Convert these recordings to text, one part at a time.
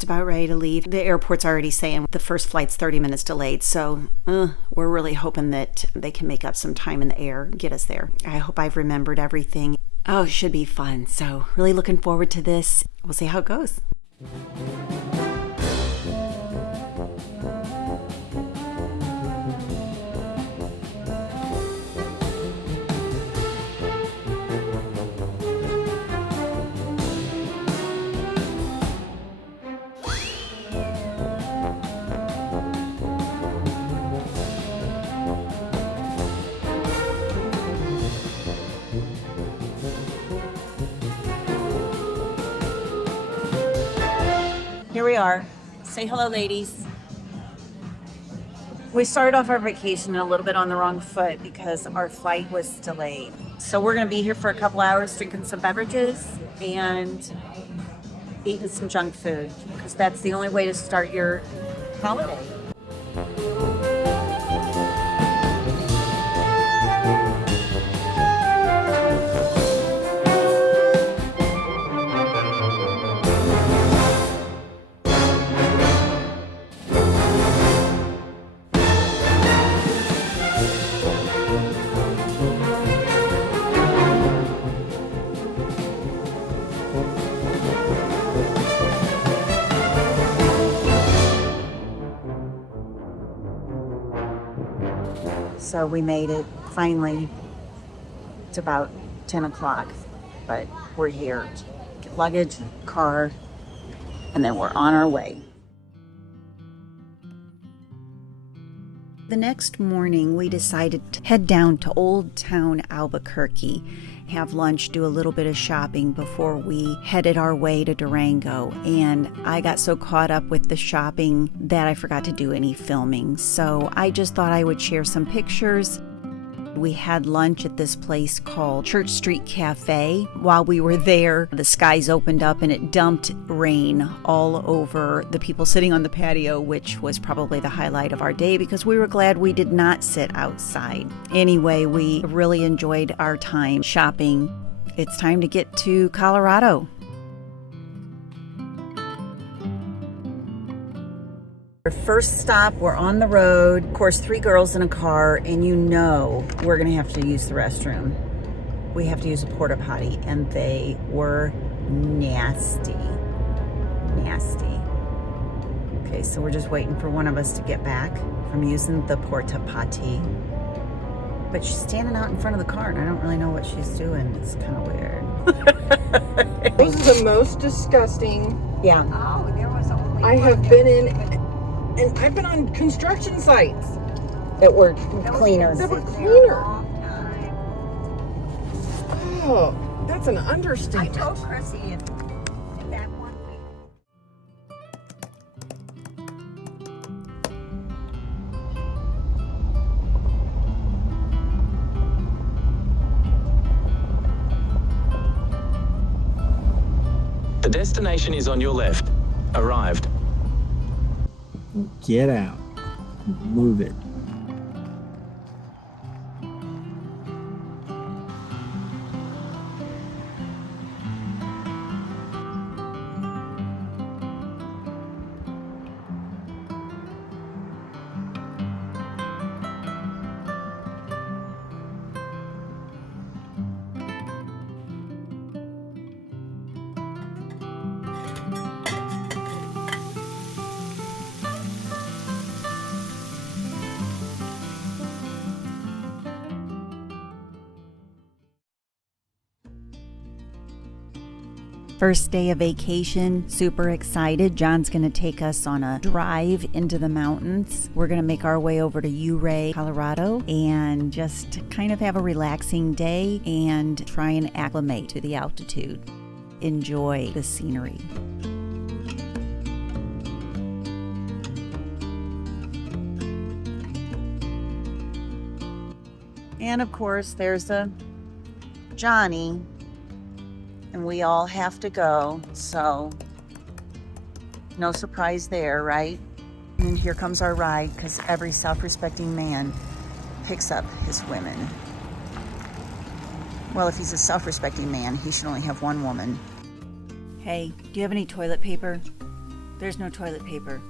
just about ready to leave. The airport's already saying the first flight's 30 minutes delayed, so we're really hoping that they can make up some time in the air, get us there. I hope I've remembered everything. Oh, it should be fun. So really looking forward to this. We'll see how it goes. Here we are. Say hello, ladies. We started off our vacation a little bit on the wrong foot because our flight was delayed. So we're going to be here for a couple hours drinking some beverages and eating some junk food because that's the only way to start your holiday. So we made it finally. It's about 10 o'clock, but we're here. Get luggage, car, and then we're on our way. The next morning, we decided to head down to Old Town Albuquerque, have lunch, do a little bit of shopping before we headed our way to Durango. And I got so caught up with the shopping that I forgot to do any filming. So I just thought I would share some pictures. We had lunch at this place called Church Street Cafe. While we were there, the skies opened up and it dumped rain all over the people sitting on the patio, which was probably the highlight of our day because we were glad we did not sit outside. Anyway, we really enjoyed our time shopping. It's time to get to Colorado. Our first stop, we're on the road. Of course, 3 girls in a car, and you know we're going to have to use the restroom. We have to use a porta potty, and they were nasty. Nasty. Okay, so we're just waiting for one of us to get back from using the porta potty. But she's standing out in front of the car, and I don't really know what she's doing. It's kind of weird. Those are the most disgusting. Yeah. Oh, there was only I have been in. And I've been on construction sites That were cleaner. that were cleaner. Oh, that's an I understatement. told Chrissy in that one week. The destination is on your left. Arrived. Get out. Move it. First day of vacation, super excited. John's going to take us on a drive into the mountains. We're going to make our way over to Ouray, Colorado, and just kind of have a relaxing day and try and acclimate to the altitude. Enjoy the scenery. And of course, there's a Johnny. And we all have to go, so no surprise there, right? And here comes our ride, because every self-respecting man picks up his women. Well, if he's a self-respecting man, he should only have one woman. Hey, do you have any toilet paper? There's no toilet paper.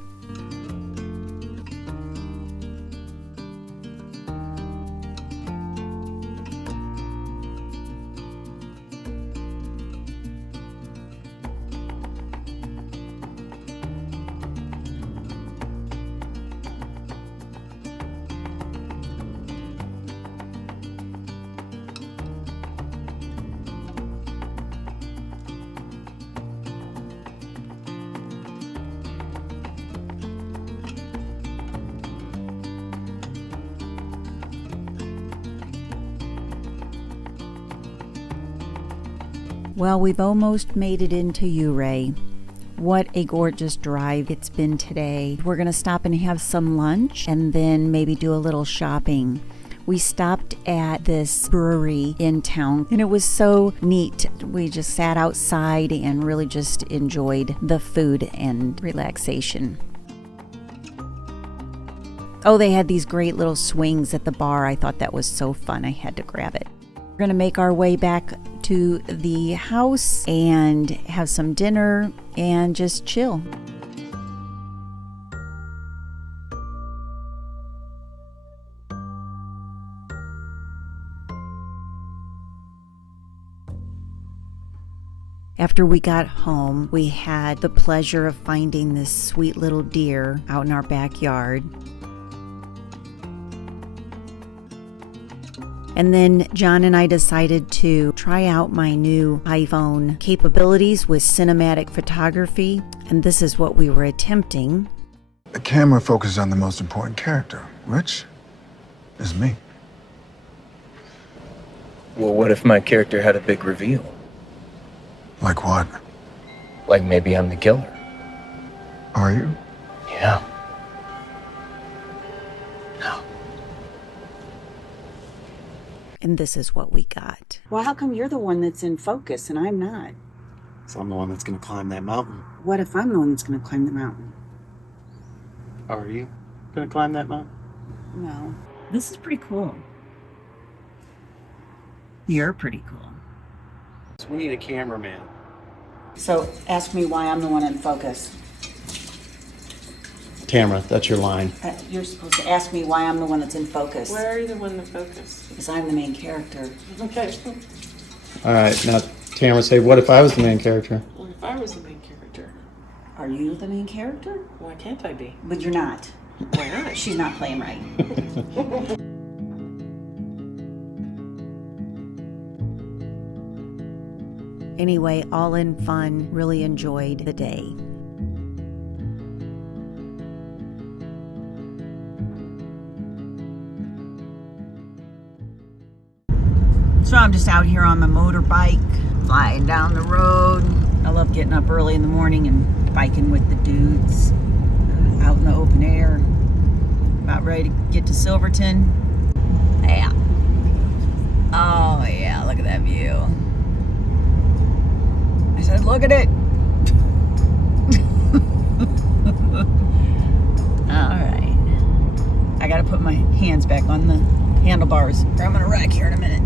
Well, we've almost made it into Ouray. What a gorgeous drive it's been today. We're going to stop and have some lunch and then maybe do a little shopping. We stopped at this brewery in town and it was so neat. We just sat outside and really just enjoyed the food and relaxation. Oh, they had these great little swings at the bar. I thought that was so fun. I had to grab it. We're going to make our way back to the house and have some dinner and just chill. After we got home, we had the pleasure of finding this sweet little deer out in our backyard. And then John and I decided to try out my new iPhone capabilities with cinematic photography, and this is what we were attempting. The camera focuses on the most important character, which is me. Well, what if my character had a big reveal? Like what? Like maybe I'm the killer. Are you? Yeah. No. And this is what we got. Well, how come you're the one that's in focus and I'm not? So I'm the one that's gonna climb that mountain. What if I'm the one that's going to climb the mountain? Are you gonna climb that mountain? No. This is pretty cool. You're pretty cool. So we need a cameraman. So ask me why I'm the one in focus. Tamara, that's your line. You're supposed to ask me why I'm the one that's in focus. Why are you the one to focus? Because I'm the main character. Okay. All right, now Tamara, say, what if I was the main character? Well, if I was the main character, Are you the main character? why can't I be? But you're not. Why not? She's not playing right. Anyway, all in fun, really enjoyed the day. So I'm just out here on my motorbike, flying down the road. I love getting up early in the morning and biking with the dudes out in the open air. About ready to get to Silverton. Yeah. Oh yeah, look at that view. I said, look at it. All right. I gotta put my hands back on the handlebars or I'm gonna wreck here in a minute.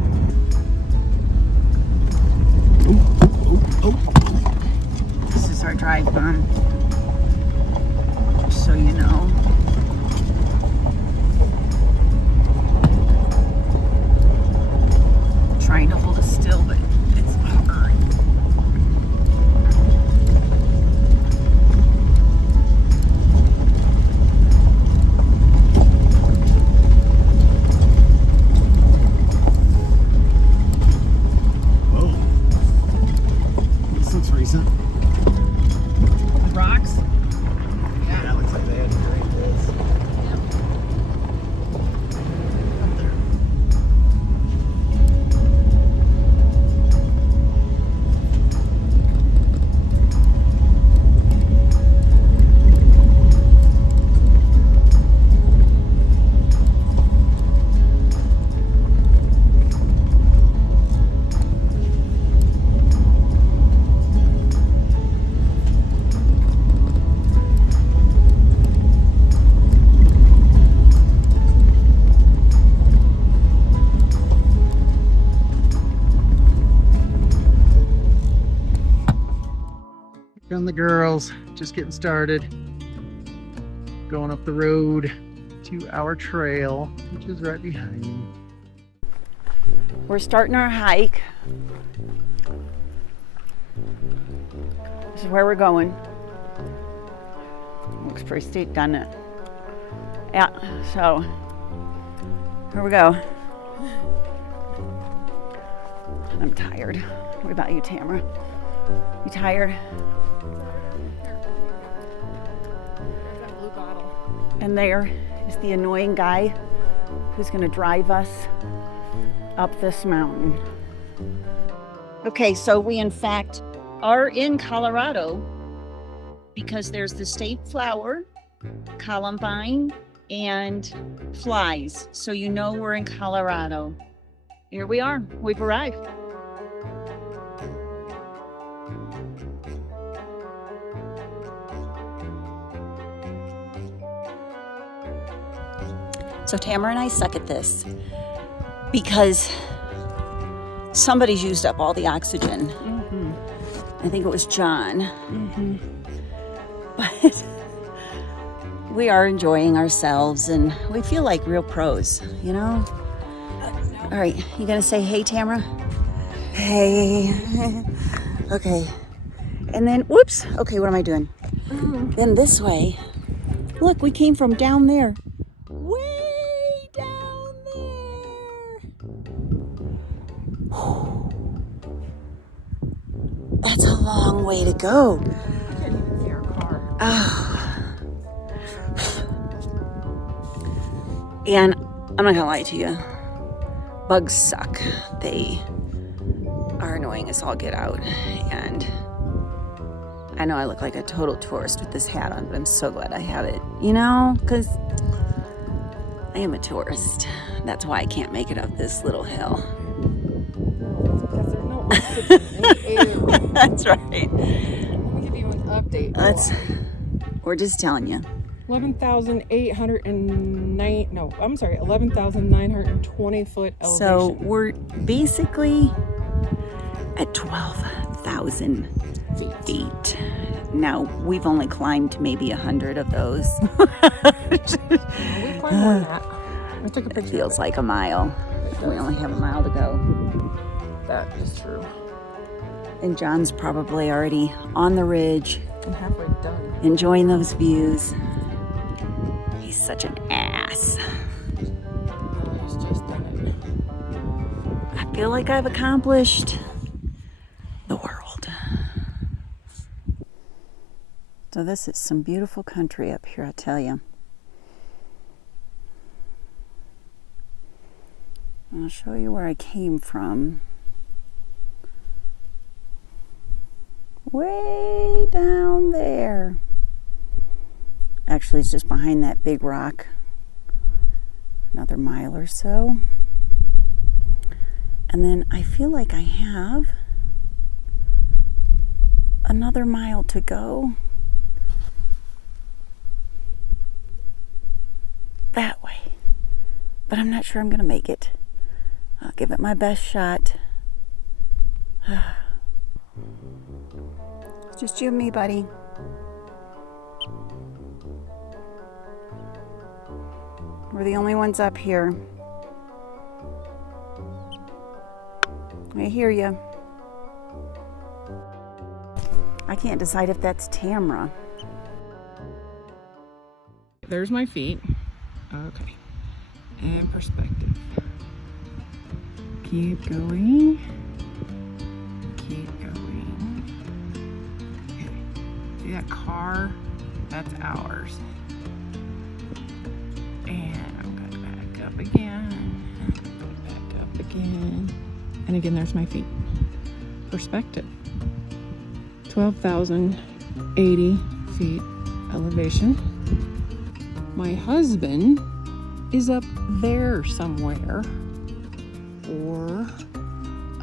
This is our drive on, just so you know. Trying to hold it still, but it's hard. Whoa. This looks recent. The rocks? Yeah, it looks like they had to grade this. Up there. And the girls just getting started. Going up the road to our trail, which is right behind me. We're starting our hike. This is where we're going. Looks pretty steep, doesn't it? Yeah, so here we go. I'm tired. What about you, Tamara? You tired? And there is the annoying guy who's going to drive us up this mountain. Okay, so we in fact are in Colorado because there's the state flower, columbine, and flies. So you know we're in Colorado. Here we are. We've arrived. So Tamara and I suck at this because somebody's used up all the oxygen. I think it was John. But we are enjoying ourselves and we feel like real pros, you know? All right, you gonna say hey, Tamara? Hey. Okay. And then, whoops. Okay, what am I doing? Then this way. Look, we came from down there. Way down there. That's a long way to go. I can't even see our car. Oh. And I'm not gonna lie to you. Bugs suck. They are annoying as all get out. And I know I look like a total tourist with this hat on, but I'm so glad I have it. You know, because I am a tourist. That's why I can't make it up this little hill. Because there's no oxygen in the air. That's right. Let me give you an update. We're just telling you. 11,920 foot elevation. So we're basically at 12,000 feet. Now, we've only climbed maybe 100 of those. We climbed more than that. I took a picture. It feels like a mile. We only have a mile to go. That is true. And John's probably already on the ridge, I'm halfway done. enjoying those views. He's such an ass. No, he's just done it. I feel like I've accomplished the world. So this is some beautiful country up here, I tell you. I'll show you where I came from. Way down there. Actually, it's just behind that big rock. Another mile or so. And then I feel like I have another mile to go. That way. But I'm not sure I'm going to make it. I'll give it my best shot. It's just you and me, buddy. We're the only ones up here. I hear you. I can't decide if that's Tamara. There's my feet. Okay. And perspective. Keep going. Keep going. Okay. See that car? That's ours. And I'm gonna back up again. Back up again. And again, there's my feet. Perspective. 12,080 feet elevation. My husband is up there somewhere, or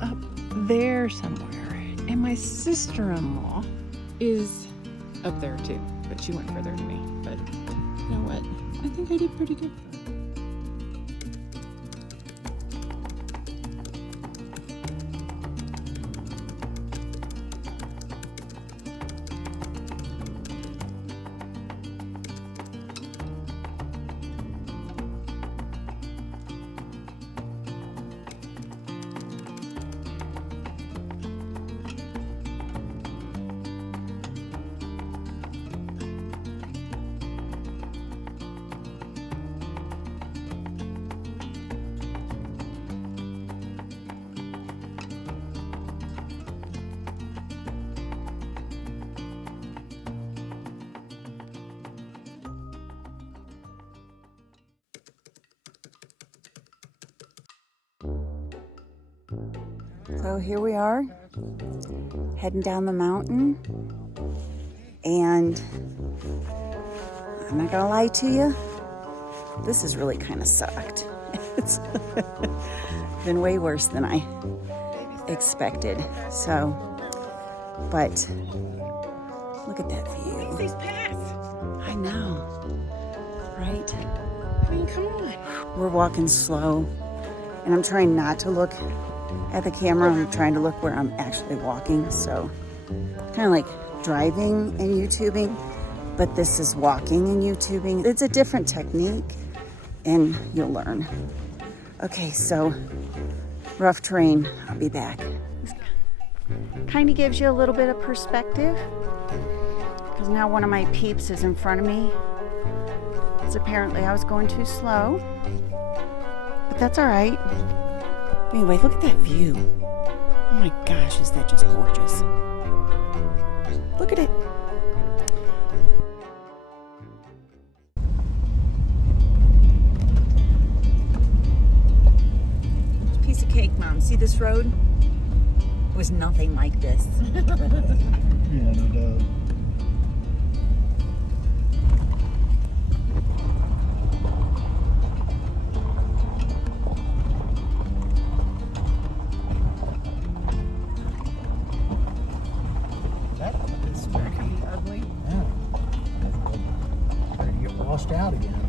up there somewhere. And my sister-in-law is up there too, but she went further than me. But you know what? I think I did pretty good. So here we are, heading down the mountain, and I'm not gonna lie to you, this has really kind of sucked. It's been way worse than I expected. So, but look at that view. These paths. I know, right? I mean, come on. We're walking slow, and I'm trying not to look at the camera. I'm trying to look where I'm actually walking. So, kind of like driving and YouTubing, but this is walking and YouTubing. It's a different technique, and you'll learn. Okay, so rough terrain. I'll be back. Kind of gives you a little bit of perspective, because now one of my peeps is in front of me. Because apparently I was going too slow, but that's all right. Anyway, look at that view. Oh my gosh, is that just gorgeous? Look at it. Piece of cake, Mom. See this road? It was nothing like this. Yeah, no doubt. That is pretty ugly. Yeah. Ready to get washed out again.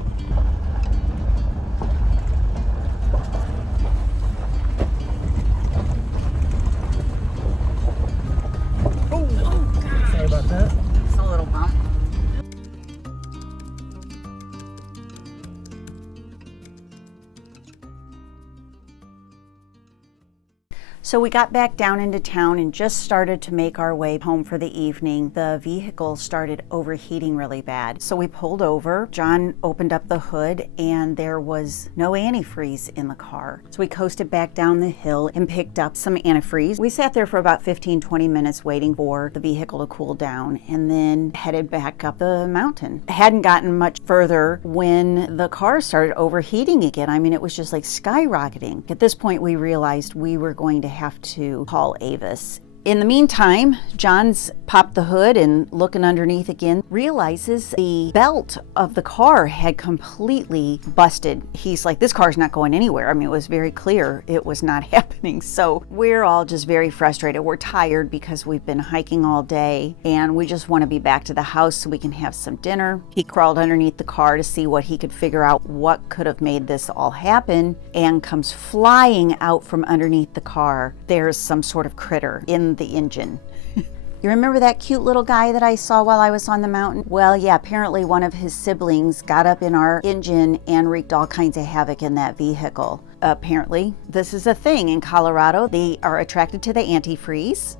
Sorry about that. It's a little bump. So we got back down into town and just started to make our way home for the evening. The vehicle started overheating really bad. So we pulled over. John opened up the hood and there was no antifreeze in the car. So we coasted back down the hill and picked up some antifreeze. We sat there for about 15-20 minutes waiting for the vehicle to cool down and then headed back up the mountain. Hadn't gotten much further when the car started overheating again. I mean, it was just like skyrocketing. At this point, we realized we were going to have to call Avis. In the meantime, John's popped the hood and looking underneath again, realizes the belt of the car had completely busted. He's like, this car's not going anywhere. I mean, it was very clear it was not happening. So we're all just very frustrated. We're tired because we've been hiking all day and we just want to be back to the house so we can have some dinner. He crawled underneath the car to see what he could figure out what could have made this all happen, and comes flying out from underneath the car. There's some sort of critter in the engine. You remember that cute little guy that I saw while I was on the mountain? Well, yeah, apparently one of his siblings got up in our engine and wreaked all kinds of havoc in that vehicle. Apparently, this is a thing in Colorado. They are attracted to the antifreeze.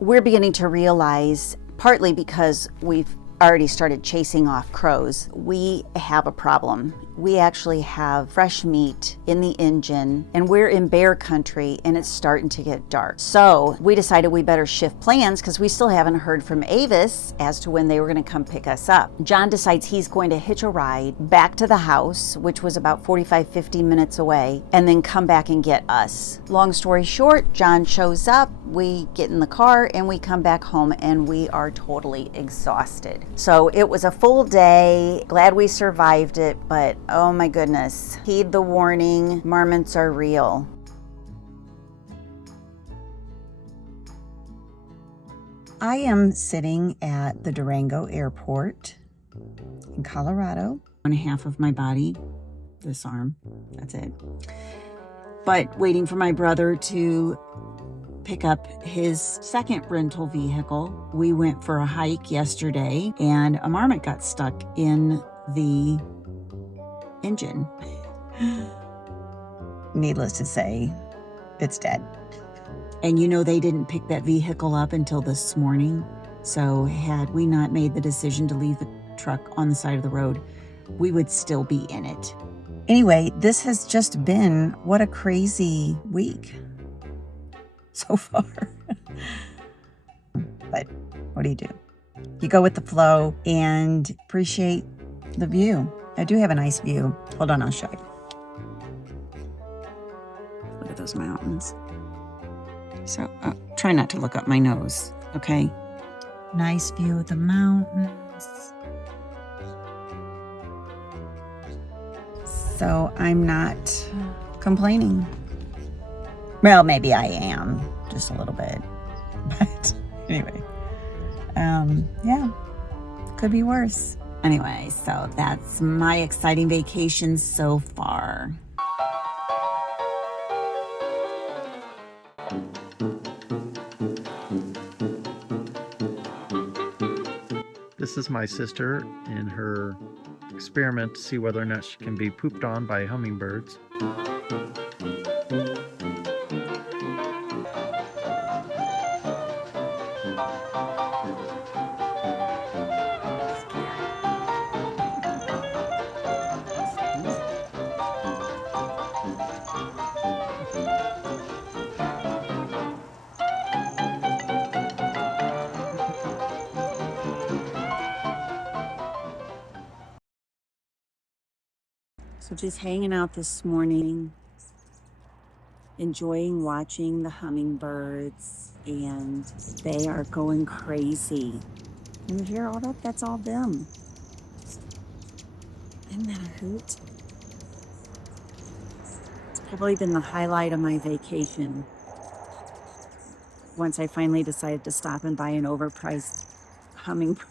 We're beginning to realize, partly because we've already started chasing off crows, we have a problem. We actually have fresh meat in the engine, and we're in bear country and it's starting to get dark. So we decided we better shift plans because we still haven't heard from Avis as to when they were going to come pick us up. John decides he's going to hitch a ride back to the house, which was about 45-50 minutes away, and then come back and get us. Long story short, John shows up, we get in the car and we come back home and we are totally exhausted. So it was a full day. Glad we survived it, but oh my goodness. Heed the warning, marmots are real. I am sitting at the Durango Airport in Colorado. 1/2 of my body, this arm, that's it. But waiting for my brother to pick up his second rental vehicle. We went for a hike yesterday and a marmot got stuck in the engine. Needless to say, it's dead. And you know, they didn't pick that vehicle up until this morning. So had we not made the decision to leave the truck on the side of the road, we would still be in it. Anyway, this has just been, what a crazy week so far. But what do? You go with the flow and appreciate the view. I do have a nice view. Hold on, I'll show you. Look at those mountains. So try not to look up my nose, okay? Nice view of the mountains. So I'm not complaining. Well, maybe I am, just a little bit. But anyway, yeah, could be worse. Anyway, so that's my exciting vacation so far. This is my sister in her experiment to see whether or not she can be pooped on by hummingbirds. So just hanging out this morning, enjoying watching the hummingbirds, and they are going crazy. And you hear all that? That's all them. Isn't that a hoot? It's probably been the highlight of my vacation. Once I finally decided to stop and buy an overpriced hummingbird.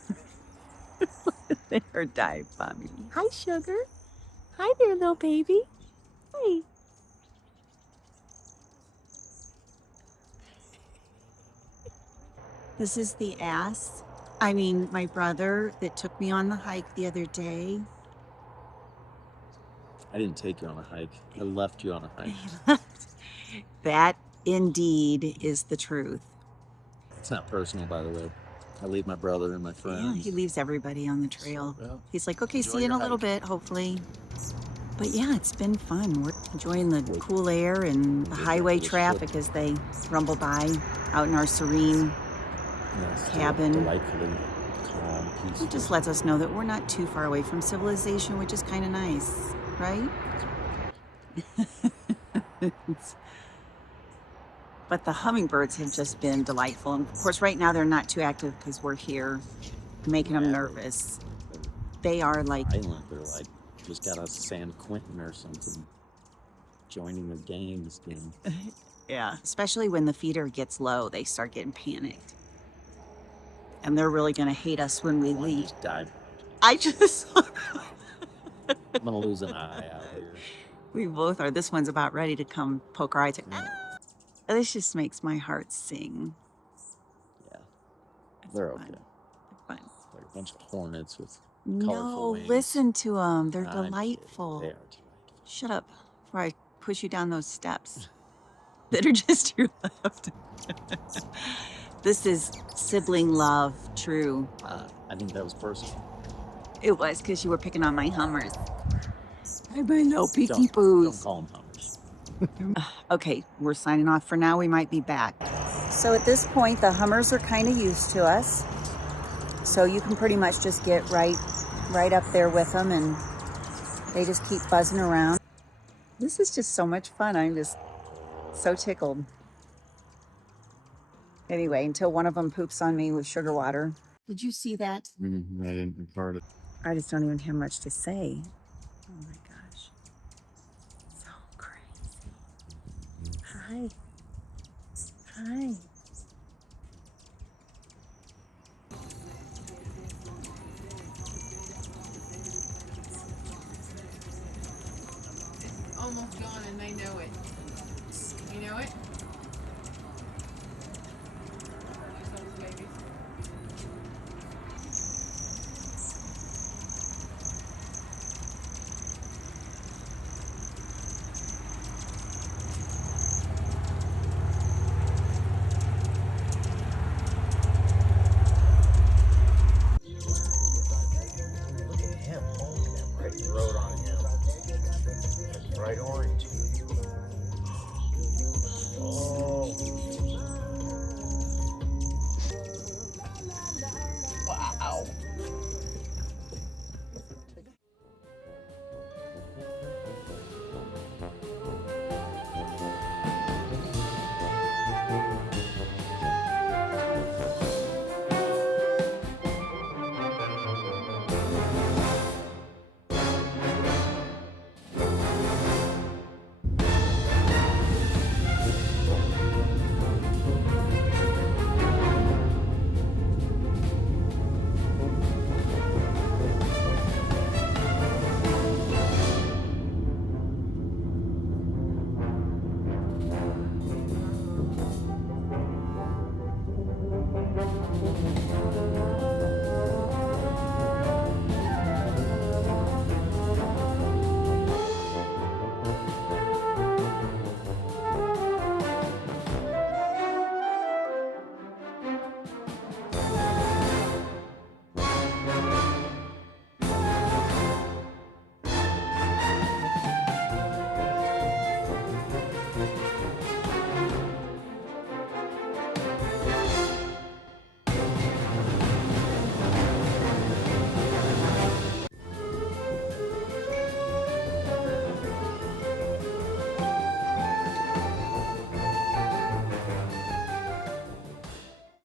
They are dive bombing. Hi, sugar. Hi there, little baby. Hi. This is the ass. I mean, my brother that took me on the hike the other day. I didn't take you on a hike. I left you on a hike. That indeed is the truth. It's not personal, by the way. I leave my brother and my Yeah, friends. he leaves everybody on the trail. Well, He's like, okay, enjoy see you in a your little hike. bit, hopefully. But yeah, it's been fun. We're enjoying the cool air and the highway traffic as they rumble by out in our serene Yeah, it's cabin. delightfully calm, peaceful. It just lets us know that we're not too far away from civilization, which is kind of nice, right? But the hummingbirds have just been delightful. And of course, right now they're not too active because we're here making them nervous. They are like, Island, they're like, just got a San Quentin or something. Joining the gangs again. yeah, especially when the feeder gets low, they start getting panicked. And they're really going to hate us when we leave. Just dive. I just, I'm gonna lose an eye out here. we both are. This one's about ready to come poke our eyes. Ah! This just makes my heart sing. Yeah, It's they're fun. okay. Fun. They're a bunch of hornets with No, colorful wings. listen to them. They're I'm kidding. delightful. They are delightful. Shut up before I push you down those steps that are just to your left. This is sibling love, true. I think that was personal. It was because you were picking on my hummers. Hey, my little peeky Don't poos. call them hummers. Okay, we're signing off for now. We might be back. So at this point, the hummers are kind of used to us. So you can pretty much just get right up there with them, and they just keep buzzing around. This is just so much fun. I'm just so tickled. Anyway, until one of them poops on me with sugar water. Did you see that? I didn't record it. I just don't even have much to say. Oh my gosh. So crazy. Hi. Hi.